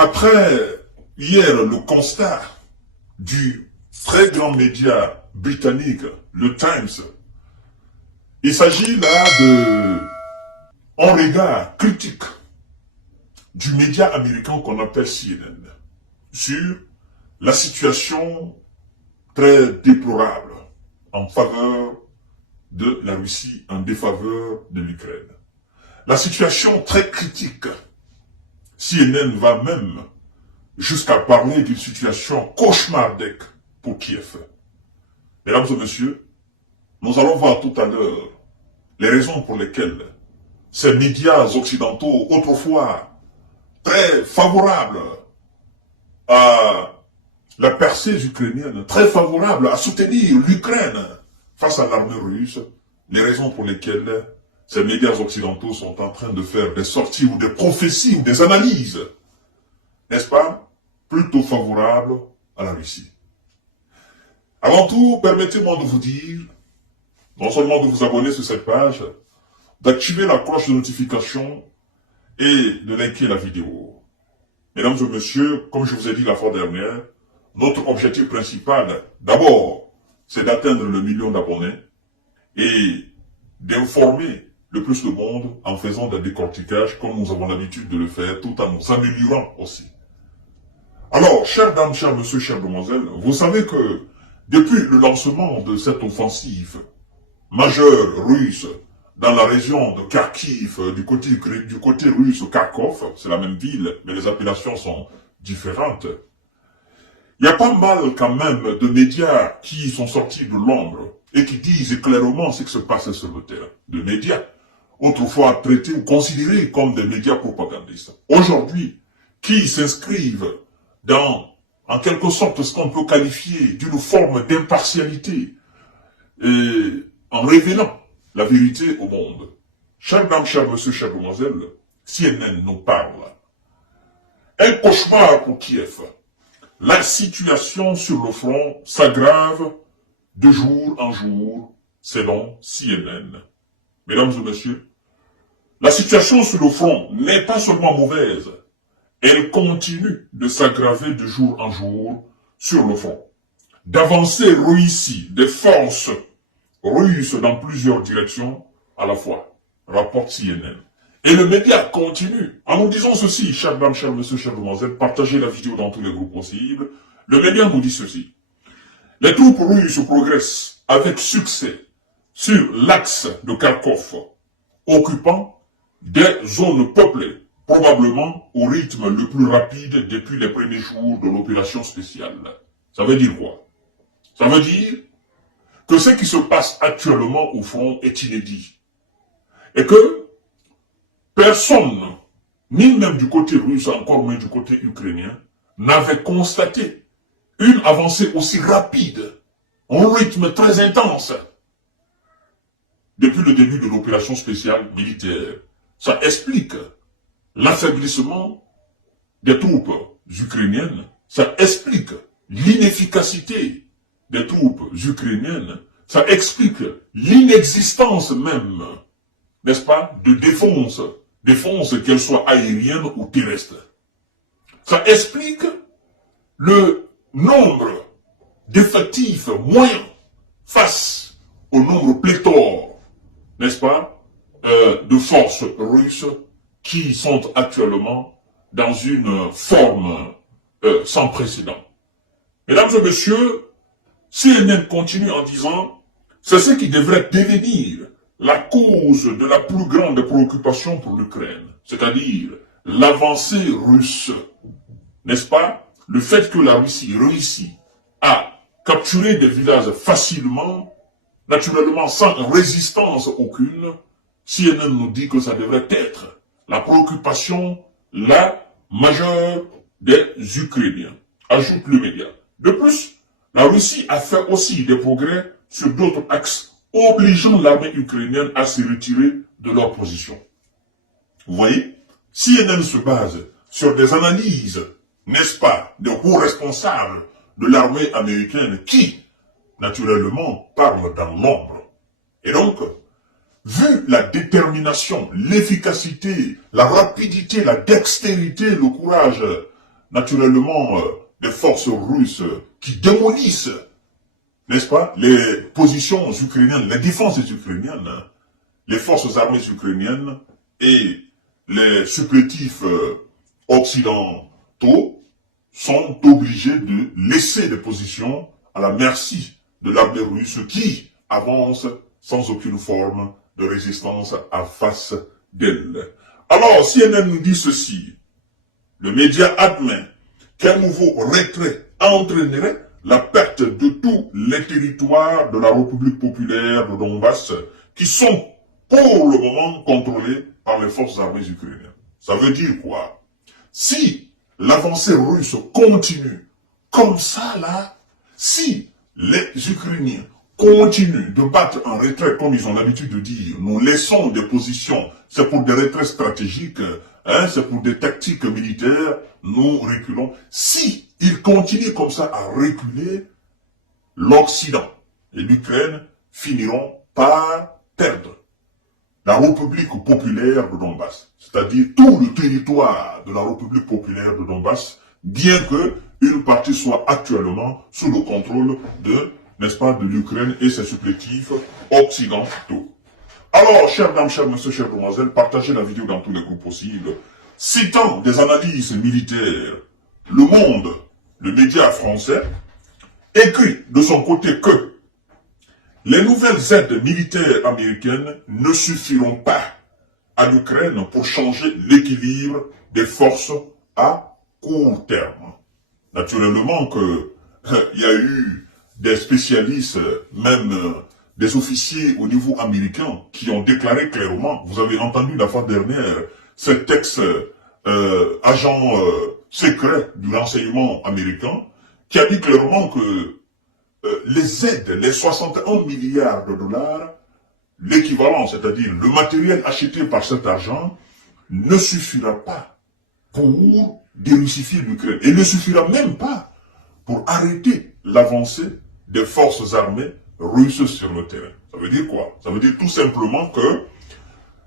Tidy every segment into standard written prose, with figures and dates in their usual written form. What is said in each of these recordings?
Après, hier, le constat du très grand média britannique, le Times, il s'agit là un regard critique du média américain qu'on appelle CNN sur la situation très déplorable en faveur de la Russie, en défaveur de l'Ukraine. La situation très critique. CNN va même jusqu'à parler d'une situation cauchemardesque pour Kiev. Mesdames et messieurs, nous allons voir tout à l'heure les raisons pour lesquelles ces médias occidentaux, autrefois très favorables à la percée ukrainienne, très favorables à soutenir l'Ukraine face à l'armée russe, les raisons pour lesquelles ces médias occidentaux sont en train de faire des sorties ou des prophéties ou des analyses, n'est-ce pas, plutôt favorables à la Russie. Avant tout, permettez-moi de vous dire, non seulement de vous abonner sur cette page, d'activer la cloche de notification et de liker la vidéo. Mesdames et messieurs, comme je vous ai dit la fois dernière, notre objectif principal, d'abord, c'est d'atteindre le 1 million d'abonnés et d'informer le plus de monde en faisant des décortiquages comme nous avons l'habitude de le faire, tout en nous améliorant aussi. Alors, chères dames, chers messieurs, chères demoiselles, vous savez que depuis le lancement de cette offensive majeure russe dans la région de Kharkiv, du côté russe, Kharkov, c'est la même ville, mais les appellations sont différentes. Il y a pas mal quand même de médias qui sont sortis de l'ombre et qui disent clairement ce qui se passe sur le terrain. De médias, autrefois traités ou considérés comme des médias propagandistes. Aujourd'hui, qui s'inscrivent dans, en quelque sorte, ce qu'on peut qualifier d'une forme d'impartialité, et en révélant la vérité au monde. Chers dames, chers messieurs, chères demoiselles, CNN nous parle. Un cauchemar pour Kiev. La situation sur le front s'aggrave de jour en jour, selon CNN. Mesdames et messieurs, la situation sur le front n'est pas seulement mauvaise, elle continue de s'aggraver de jour en jour sur le front. D'avancées réussies des forces russes dans plusieurs directions à la fois, rapporte CNN. Et le média continue en nous disant ceci, chers dames, chers messieurs, chères demoiselles, partagez la vidéo dans tous les groupes possibles. Le média nous dit ceci. Les troupes russes progressent avec succès sur l'axe de Kharkov, occupant des zones peuplées, probablement au rythme le plus rapide depuis les premiers jours de l'opération spéciale. Ça veut dire quoi? Ça veut dire que ce qui se passe actuellement au front est inédit. Et que personne, ni même du côté russe, encore moins du côté ukrainien, n'avait constaté une avancée aussi rapide, un rythme très intense, depuis le début de l'opération spéciale militaire. Ça explique l'affaiblissement des troupes ukrainiennes, ça explique l'inefficacité des troupes ukrainiennes, ça explique l'inexistence même, n'est-ce pas, de défense qu'elle soit aérienne ou terrestre. Ça explique le nombre d'effectifs moyens face au nombre pléthore, n'est-ce pas, de forces russes qui sont actuellement dans une forme sans précédent. Mesdames et messieurs, CNN continue en disant, c'est ce qui devrait devenir la cause de la plus grande préoccupation pour l'Ukraine, c'est-à-dire l'avancée russe, n'est-ce pas? Le fait que la Russie réussit à capturer des villages facilement, naturellement sans résistance aucune, CNN nous dit que ça devrait être la préoccupation la majeure des Ukrainiens, ajoute le média. De plus, la Russie a fait aussi des progrès sur d'autres axes, obligeant l'armée ukrainienne à se retirer de leur position. Vous voyez, CNN se base sur des analyses, n'est-ce pas, de hauts responsables de l'armée américaine qui, naturellement, parlent dans l'ombre. Et donc, vu la détermination, l'efficacité, la rapidité, la dextérité, le courage naturellement des forces russes qui démolissent, n'est-ce pas, les positions ukrainiennes, les défenses ukrainiennes, les forces armées ukrainiennes et les supplétifs occidentaux sont obligés de laisser des positions à la merci de l'armée russe qui avance sans aucune forme de résistance à face d'elle. Alors, CNN nous dit ceci. Le média admet qu'un nouveau retrait entraînerait la perte de tous les territoires de la République populaire de Donbass qui sont pour le moment contrôlés par les forces armées ukrainiennes. Ça veut dire quoi? Si l'avancée russe continue comme ça là, si les Ukrainiens continuent de battre en retrait comme ils ont l'habitude de dire, nous laissons des positions, c'est pour des retraits stratégiques, c'est pour des tactiques militaires, nous reculons. Si ils continuent comme ça à reculer, l'Occident et l'Ukraine finiront par perdre la République populaire de Donbass, c'est-à-dire tout le territoire de la République populaire de Donbass, bien que une partie soit actuellement sous le contrôle de, n'est-ce pas, de l'Ukraine et ses supplétifs occidentaux. Alors, chers dames, chers messieurs, chères demoiselles, partagez la vidéo dans tous les groupes possibles. Citant des analyses militaires, Le Monde, le média français, écrit de son côté que les nouvelles aides militaires américaines ne suffiront pas à l'Ukraine pour changer l'équilibre des forces à court terme. Naturellement que il y a eu des spécialistes, même des officiers au niveau américain qui ont déclaré clairement, vous avez entendu la fois dernière, cet ex-agent secret du renseignement américain, qui a dit clairement que les aides, les 61 milliards de dollars, l'équivalent, c'est-à-dire le matériel acheté par cet argent, ne suffira pas pour dérussifier l'Ukraine. Et ne suffira même pas pour arrêter l'avancée des forces armées russes sur le terrain. Ça veut dire quoi? Ça veut dire tout simplement que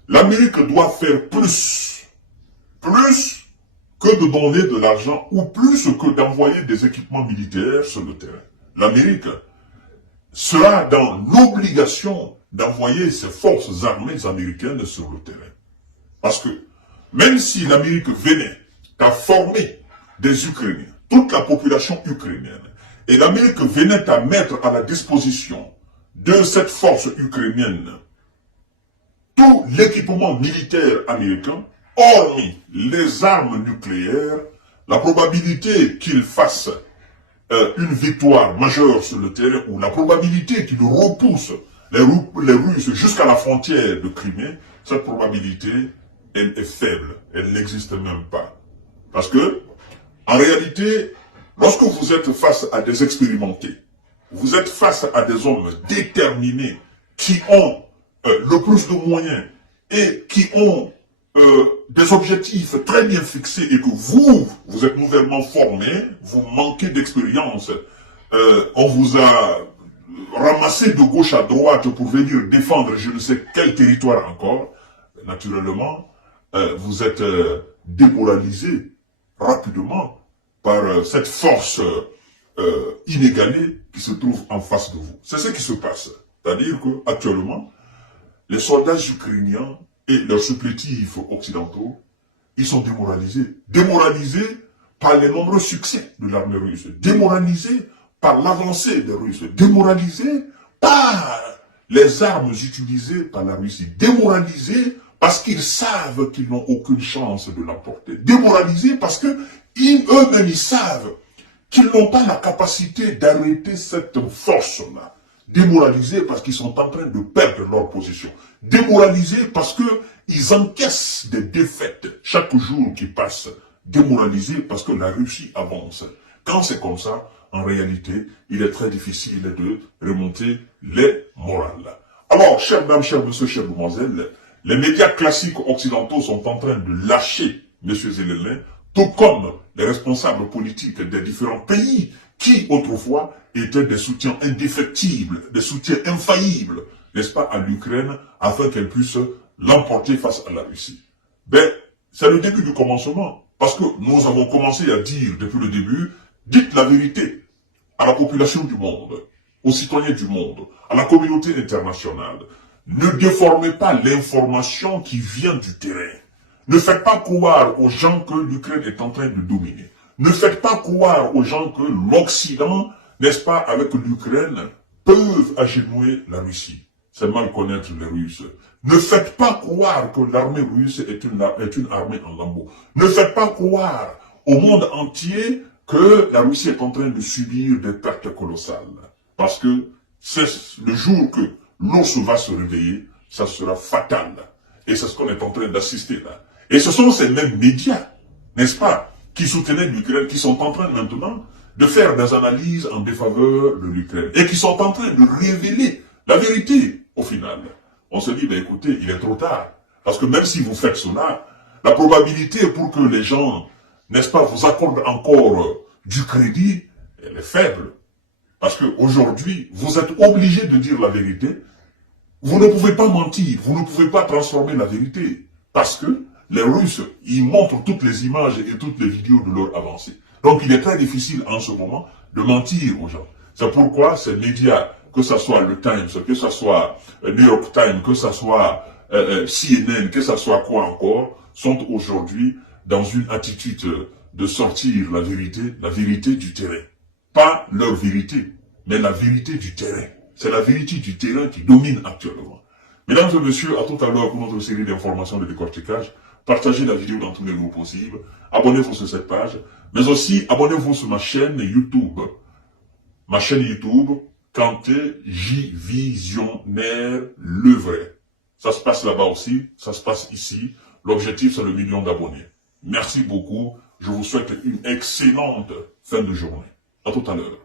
l'Amérique doit faire plus que de donner de l'argent ou plus que d'envoyer des équipements militaires sur le terrain. L'Amérique sera dans l'obligation d'envoyer ses forces armées américaines sur le terrain. Parce que même si l'Amérique venait à former des Ukrainiens, toute la population ukrainienne, et l'Amérique venait à mettre à la disposition de cette force ukrainienne tout l'équipement militaire américain, hormis les armes nucléaires, la probabilité qu'il fasse une victoire majeure sur le terrain, ou la probabilité qu'il repousse les Russes jusqu'à la frontière de Crimée, cette probabilité, elle est faible. Elle n'existe même pas. Parce que, en réalité, lorsque vous êtes face à des expérimentés, vous êtes face à des hommes déterminés qui ont le plus de moyens et qui ont des objectifs très bien fixés et que vous êtes nouvellement formés, vous manquez d'expérience, on vous a ramassé de gauche à droite pour venir défendre je ne sais quel territoire encore, naturellement, vous êtes démoralisé rapidement par cette force inégalée qui se trouve en face de vous. C'est ce qui se passe. C'est-à-dire qu'actuellement, les soldats ukrainiens et leurs supplétifs occidentaux, ils sont démoralisés. Démoralisés par les nombreux succès de l'armée russe. Démoralisés par l'avancée des Russes. Démoralisés par les armes utilisées par la Russie. Démoralisés parce qu'ils savent qu'ils n'ont aucune chance de l'emporter. Démoralisés parce que eux-mêmes, ils savent qu'ils n'ont pas la capacité d'arrêter cette force-là. Démoralisés parce qu'ils sont en train de perdre leur position. Démoralisés parce qu'ils encaissent des défaites chaque jour qui passe. Démoralisés parce que la Russie avance. Quand c'est comme ça, en réalité, il est très difficile de remonter les morales. Alors, chères dames, chers messieurs, chères demoiselles, les médias classiques occidentaux sont en train de lâcher M. Zelensky, tout comme les responsables politiques des différents pays qui, autrefois, étaient des soutiens indéfectibles, des soutiens infaillibles, n'est-ce pas, à l'Ukraine, afin qu'elle puisse l'emporter face à la Russie. Ben, c'est le début du commencement. Parce que nous avons commencé à dire depuis le début, dites la vérité à la population du monde, aux citoyens du monde, à la communauté internationale. Ne déformez pas l'information qui vient du terrain. Ne faites pas croire aux gens que l'Ukraine est en train de dominer. Ne faites pas croire aux gens que l'Occident, n'est-ce pas, avec l'Ukraine, peuvent agenouiller la Russie. C'est mal connaître les Russes. Ne faites pas croire que l'armée russe est une armée en lambeaux. Ne faites pas croire au monde entier que la Russie est en train de subir des pertes colossales. Parce que c'est le jour que l'ours va se réveiller, ça sera fatal. Et c'est ce qu'on est en train d'assister là. Et ce sont ces mêmes médias, n'est-ce pas, qui soutenaient l'Ukraine, qui sont en train maintenant de faire des analyses en défaveur de l'Ukraine. Et qui sont en train de révéler la vérité au final. On se dit, ben écoutez, il est trop tard. Parce que même si vous faites cela, la probabilité pour que les gens, n'est-ce pas, vous accordent encore du crédit, elle est faible. Parce qu'aujourd'hui, vous êtes obligé de dire la vérité. Vous ne pouvez pas mentir, vous ne pouvez pas transformer la vérité. Parce que les Russes, ils montrent toutes les images et toutes les vidéos de leur avancée. Donc il est très difficile en ce moment de mentir aux gens. C'est pourquoi ces médias, que ce soit le Times, que ce soit New York Times, que ce soit CNN, que ce soit quoi encore, sont aujourd'hui dans une attitude de sortir la vérité du terrain. Pas leur vérité, mais la vérité du terrain. C'est la vérité du terrain qui domine actuellement. Mesdames et messieurs, à tout à l'heure pour notre série d'informations de décortiquage. Partagez la vidéo dans tous les groupes possibles. Abonnez-vous sur cette page. Mais aussi, abonnez-vous sur ma chaîne YouTube. Ma chaîne YouTube, Kanté J Visionnaire le vrai. Ça se passe là-bas aussi, ça se passe ici. L'objectif, c'est le 1 million d'abonnés. Merci beaucoup. Je vous souhaite une excellente fin de journée. À tout à l'heure.